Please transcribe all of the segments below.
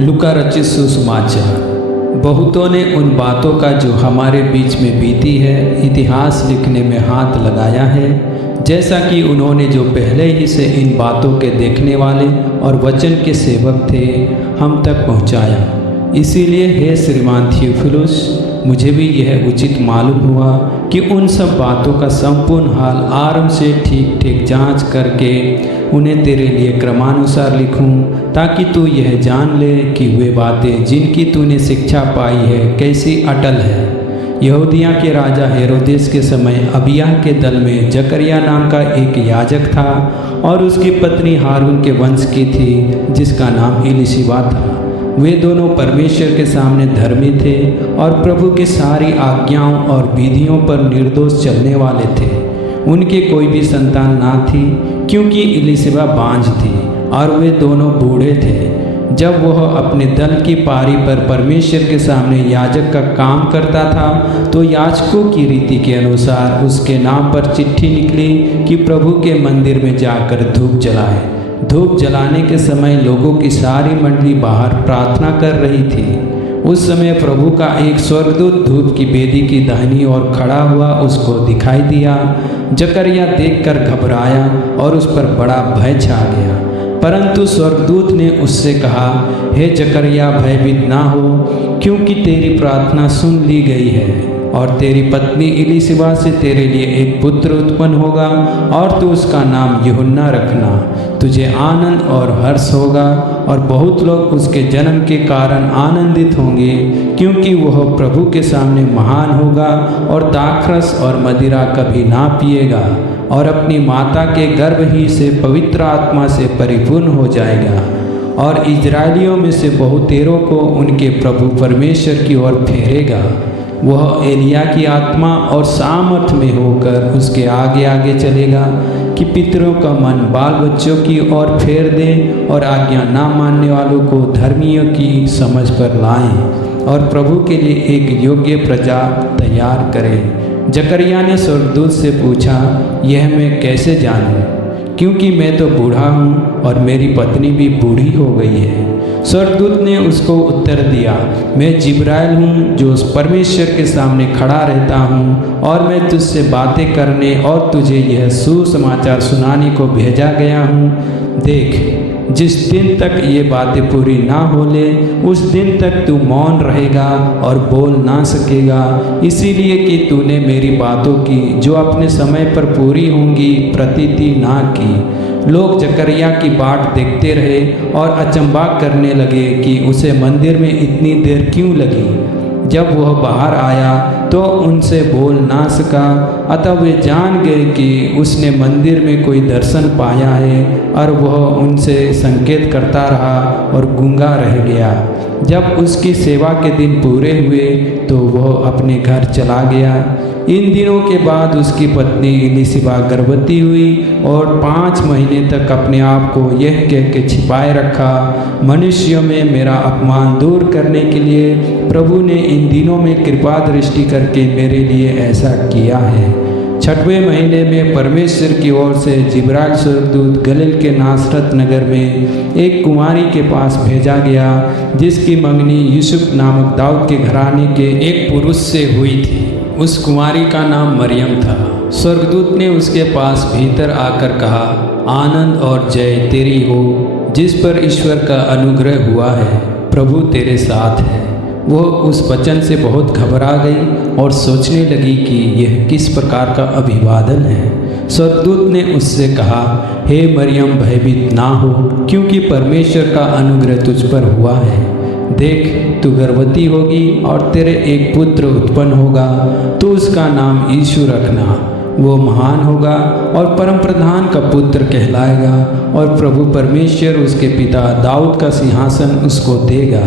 लूका रचित सुसमाचार। बहुतों ने उन बातों का जो हमारे बीच में बीती है इतिहास लिखने में हाथ लगाया है, जैसा कि उन्होंने जो पहले ही से इन बातों के देखने वाले और वचन के सेवक थे हम तक पहुँचाया। इसीलिए हे श्रीमान थियोफिलुस, मुझे भी यह उचित मालूम हुआ कि उन सब बातों का संपूर्ण हाल आरंभ से ठीक ठीक जांच करके उन्हें तेरे लिए क्रमानुसार लिखूं, ताकि तू यह जान ले कि वे बातें जिनकी तूने शिक्षा पाई है कैसी अटल है। यहूदिया के राजा हेरोदेस के समय अबिय्याह के दल में जकरिया नाम का एक याजक था और उसकी पत्नी हारून के वंश की थी, जिसका नाम इलीशिबा था। वे दोनों परमेश्वर के सामने धर्मी थे और प्रभु की सारी आज्ञाओं और विधियों पर निर्दोष चलने वाले थे। उनकी कोई भी संतान ना थी, क्योंकि इलीशिबा बांझ थी और वे दोनों बूढ़े थे। जब वह अपने दल की पारी पर परमेश्वर के सामने याजक का काम करता था, तो याजकों की रीति के अनुसार उसके नाम पर चिट्ठी निकली कि प्रभु के मंदिर में जाकर धूप जलाए। धूप जलाने के समय लोगों की सारी मंडली बाहर प्रार्थना कर रही थी। उस समय प्रभु का एक स्वर्गदूत धूप की बेदी की दाहिनी ओर खड़ा हुआ उसको दिखाई दिया। जकरिया देखकर घबराया और उस पर बड़ा भय छा गया। परंतु स्वर्गदूत ने उससे कहा, हे जकरिया, भयभीत ना हो, क्योंकि तेरी प्रार्थना सुन ली गई है और तेरी पत्नी इलीशिबा से तेरे लिए एक पुत्र उत्पन्न होगा और तू उसका नाम यूहन्ना रखना। तुझे आनंद और हर्ष होगा और बहुत लोग उसके जन्म के कारण आनंदित होंगे, क्योंकि वह प्रभु के सामने महान होगा और दाखरस और मदिरा कभी ना पिएगा और अपनी माता के गर्भ ही से पवित्र आत्मा से परिपूर्ण हो जाएगा और इजरायलियों में से बहुतेरों को उनके प्रभु परमेश्वर की ओर फेरेगा। वह एलिया की आत्मा और सामर्थ में होकर उसके आगे आगे चलेगा कि पितरों का मन बाल बच्चों की ओर फेर दे और आज्ञा ना मानने वालों को धर्मियों की समझ पर लाएं और प्रभु के लिए एक योग्य प्रजा तैयार करें। जकरिया ने स्वर्गदूत से पूछा, यह मैं कैसे जानूं, क्योंकि मैं तो बूढ़ा हूँ और मेरी पत्नी भी बूढ़ी हो गई है। स्वर्गदूत ने उसको उत्तर दिया, मैं जिब्राइल हूँ जो उस परमेश्वर के सामने खड़ा रहता हूँ और मैं तुझसे बातें करने और तुझे यह सुसमाचार सुनाने को भेजा गया हूँ। देख, जिस दिन तक ये बातें पूरी ना हो ले उस दिन तक तू मौन रहेगा और बोल ना सकेगा, इसीलिए कि तूने मेरी बातों की जो अपने समय पर पूरी होंगी प्रतीति ना की। लोग जकरिया की बाट देखते रहे और अचंभा करने लगे कि उसे मंदिर में इतनी देर क्यों लगी। जब वह बाहर आया तो उनसे बोल ना सका, अतः वे जान गए कि उसने मंदिर में कोई दर्शन पाया है और वह उनसे संकेत करता रहा और गूंगा रह गया। जब उसकी सेवा के दिन पूरे हुए तो वह अपने घर चला गया। इन दिनों के बाद उसकी पत्नी इलीशिबा गर्भवती हुई और 5 महीने तक अपने आप को यह कह के छिपाए रखा, मनुष्यों में मेरा अपमान दूर करने के लिए प्रभु ने इन दिनों में कृपा दृष्टि करके मेरे लिए ऐसा किया है। 6वें महीने में परमेश्वर की ओर से जिब्राइल स्वर्गदूत गलील के नासरत नगर में एक कुमारी के पास भेजा गया, जिसकी मंगनी यूसुफ नामक दाऊद के घराने के एक पुरुष से हुई थी। उस कुमारी का नाम मरियम था। स्वर्गदूत ने उसके पास भीतर आकर कहा, आनंद और जय तेरी हो, जिस पर ईश्वर का अनुग्रह हुआ है, प्रभु तेरे साथ है। वह उस वचन से बहुत घबरा गई और सोचने लगी कि यह किस प्रकार का अभिवादन है। स्वर्गदूत ने उससे कहा, हे मरियम, भयभीत ना हो, क्योंकि परमेश्वर का अनुग्रह तुझ पर हुआ है। देख, तू गर्भवती होगी और तेरे एक पुत्र उत्पन्न होगा, तो उसका नाम यीशु रखना। वो महान होगा और परम प्रधान का पुत्र कहलाएगा और प्रभु परमेश्वर उसके पिता दाऊद का सिंहासन उसको देगा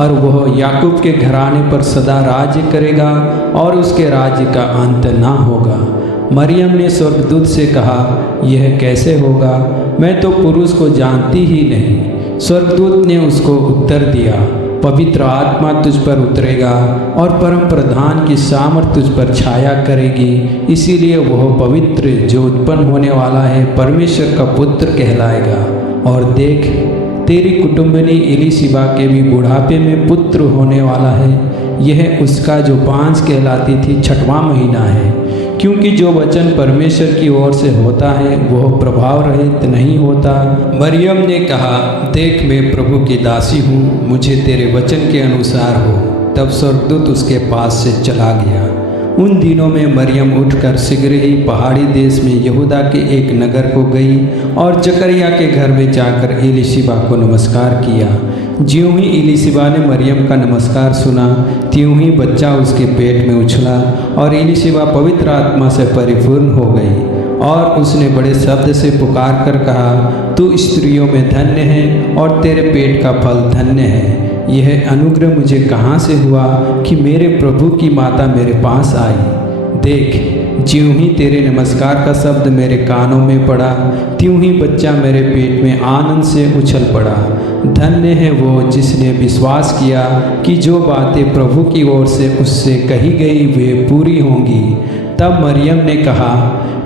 और वह याकूब के घराने पर सदा राज्य करेगा और उसके राज्य का अंत ना होगा। मरियम ने स्वर्गदूत से कहा, यह कैसे होगा, मैं तो पुरुष को जानती ही नहीं। स्वर्गदूत ने उसको उत्तर दिया, पवित्र आत्मा तुझ पर उतरेगा और परम प्रधान की सामर्थ तुझ पर छाया करेगी, इसीलिए वह पवित्र जो उत्पन्न होने वाला है परमेश्वर का पुत्र कहलाएगा। और देख, तेरी कुटुंबिनी एलीशिबा के भी बुढ़ापे में पुत्र होने वाला है। यह उसका जो बांझ कहलाती थी 6वां महीना है, क्योंकि जो वचन परमेश्वर की ओर से होता है वह प्रभाव रहित नहीं होता। मरियम ने कहा, देख मैं प्रभु की दासी हूँ, मुझे तेरे वचन के अनुसार हो। तब स्वर्गदूत उसके पास से चला गया। उन दिनों में मरियम उठकर शीघ्र ही पहाड़ी देश में यहूदा के एक नगर को गई और जकरिया के घर में जाकर एलीशिबा को नमस्कार किया। ज्यों ही एलीशिबा ने मरियम का नमस्कार सुना, त्यों ही बच्चा उसके पेट में उछला और एलीशिबा पवित्र आत्मा से परिपूर्ण हो गई और उसने बड़े शब्द से पुकार कर कहा, तू स्त्रियों में धन्य है और तेरे पेट का फल धन्य है। यह अनुग्रह मुझे कहाँ से हुआ कि मेरे प्रभु की माता मेरे पास आई। देख, ज्यों ही तेरे नमस्कार का शब्द मेरे कानों में पड़ा, त्यों ही बच्चा मेरे पेट में आनंद से उछल पड़ा। धन्य है वो जिसने विश्वास किया कि जो बातें प्रभु की ओर से उससे कही गई वे पूरी होंगी। तब मरियम ने कहा,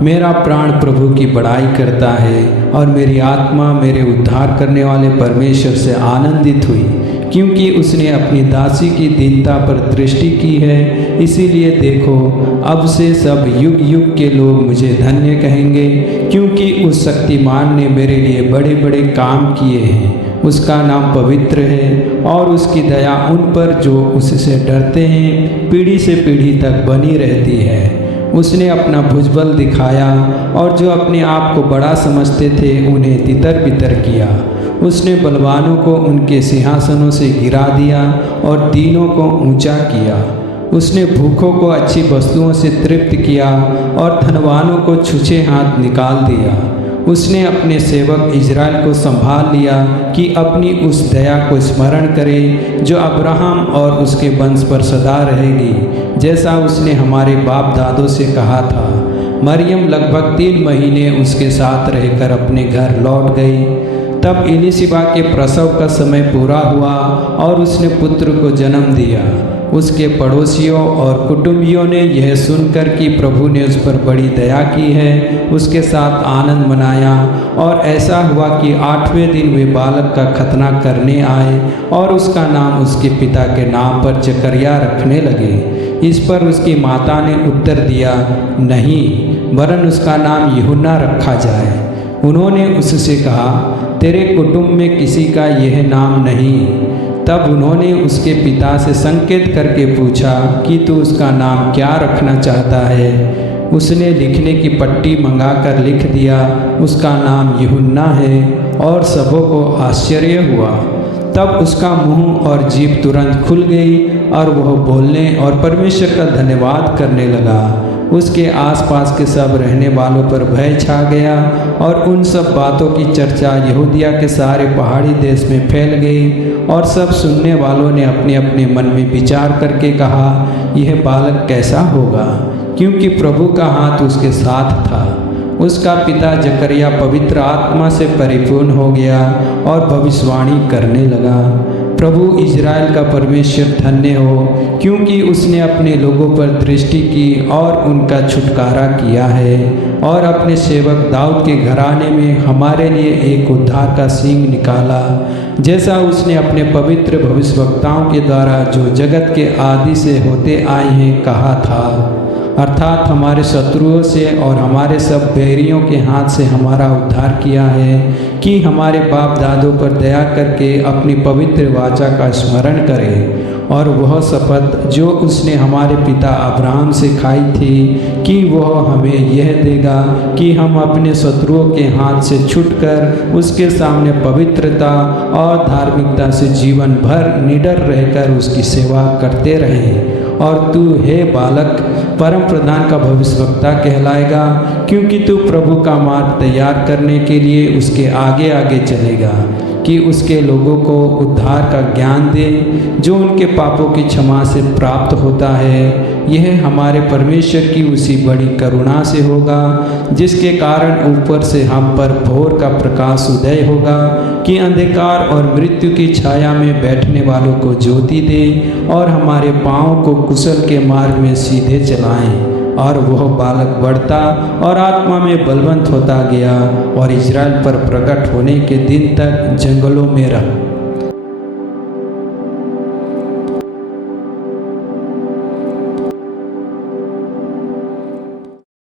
मेरा प्राण प्रभु की बड़ाई करता है और मेरी आत्मा मेरे उद्धार करने वाले परमेश्वर से आनंदित हुई, क्योंकि उसने अपनी दासी की दीनता पर दृष्टि की है। इसीलिए देखो, अब से सब युग युग के लोग मुझे धन्य कहेंगे, क्योंकि उस शक्तिमान ने मेरे लिए बड़े बड़े काम किए हैं। उसका नाम पवित्र है और उसकी दया उन पर जो उससे डरते हैं पीढ़ी से पीढ़ी तक बनी रहती है। उसने अपना भुजबल दिखाया और जो अपने आप को बड़ा समझते थे उन्हें तितर बितर किया। उसने बलवानों को उनके सिंहासनों से गिरा दिया और दीनों को ऊंचा किया। उसने भूखों को अच्छी वस्तुओं से तृप्त किया और धनवानों को छुछे हाथ निकाल दिया। उसने अपने सेवक इजराइल को संभाल लिया कि अपनी उस दया को स्मरण करे जो अब्राहम और उसके वंश पर सदा रहेगी, जैसा उसने हमारे बाप दादों से कहा था। मरियम लगभग 3 महीने उसके साथ रहकर अपने घर लौट गई। तब एलीशिबा के प्रसव का समय पूरा हुआ और उसने पुत्र को जन्म दिया। उसके पड़ोसियों और कुटुंबियों ने यह सुनकर कि प्रभु ने उस पर बड़ी दया की है, उसके साथ आनंद मनाया। और ऐसा हुआ कि 8वें दिन वे बालक का खतना करने आए और उसका नाम उसके पिता के नाम पर जकरिया रखने लगे। इस पर उसकी माता ने उत्तर दिया, नहीं, वरन उसका नाम यूहन्ना रखा जाए। उन्होंने उससे कहा, तेरे कुटुंब में किसी का यह नाम नहीं। तब उन्होंने उसके पिता से संकेत करके पूछा कि तू उसका नाम क्या रखना चाहता है। उसने लिखने की पट्टी मंगाकर लिख दिया, उसका नाम यूहन्ना है, और सबों को आश्चर्य हुआ। तब उसका मुंह और जीभ तुरंत खुल गई और वह बोलने और परमेश्वर का धन्यवाद करने लगा। उसके आसपास के सब रहने वालों पर भय छा गया और उन सब बातों की चर्चा यहूदिया के सारे पहाड़ी देश में फैल गई। और सब सुनने वालों ने अपने अपने मन में विचार करके कहा, यह बालक कैसा होगा, क्योंकि प्रभु का हाथ उसके साथ था। उसका पिता जकरिया पवित्र आत्मा से परिपूर्ण हो गया और भविष्यवाणी करने लगा, प्रभु इज़राइल का परमेश्वर धन्य हो, क्योंकि उसने अपने लोगों पर दृष्टि की और उनका छुटकारा किया है और अपने सेवक दाऊद के घराने में हमारे लिए एक उद्धार का सींग निकाला, जैसा उसने अपने पवित्र भविष्यवक्ताओं के द्वारा जो जगत के आदि से होते आए हैं कहा था, अर्थात हमारे शत्रुओं से और हमारे सब बैरियों के हाथ से हमारा उद्धार किया है, कि हमारे बाप दादों पर दया करके अपनी पवित्र वाचा का स्मरण करें और वह शपथ जो उसने हमारे पिता अब्राहम से खाई थी कि वह हमें यह देगा कि हम अपने शत्रुओं के हाथ से छूटकर उसके सामने पवित्रता और धार्मिकता से जीवन भर निडर रहकर उसकी सेवा करते रहें। और तू हे बालक परम प्रधान का भविष्यवक्ता कहलाएगा, क्योंकि तू प्रभु का मार्ग तैयार करने के लिए उसके आगे आगे चलेगा, कि उसके लोगों को उद्धार का ज्ञान दे जो उनके पापों की क्षमा से प्राप्त होता है। यह हमारे परमेश्वर की उसी बड़ी करुणा से होगा जिसके कारण ऊपर से हम पर भोर का प्रकाश उदय होगा, कि अंधकार और मृत्यु की छाया में बैठने वालों को ज्योति दे और हमारे पाँव को कुशल के मार्ग में सीधे चलाएं। और वह बालक बढ़ता और आत्मा में बलवंत होता गया और इज़राइल पर प्रकट होने के दिन तक जंगलों में रहा।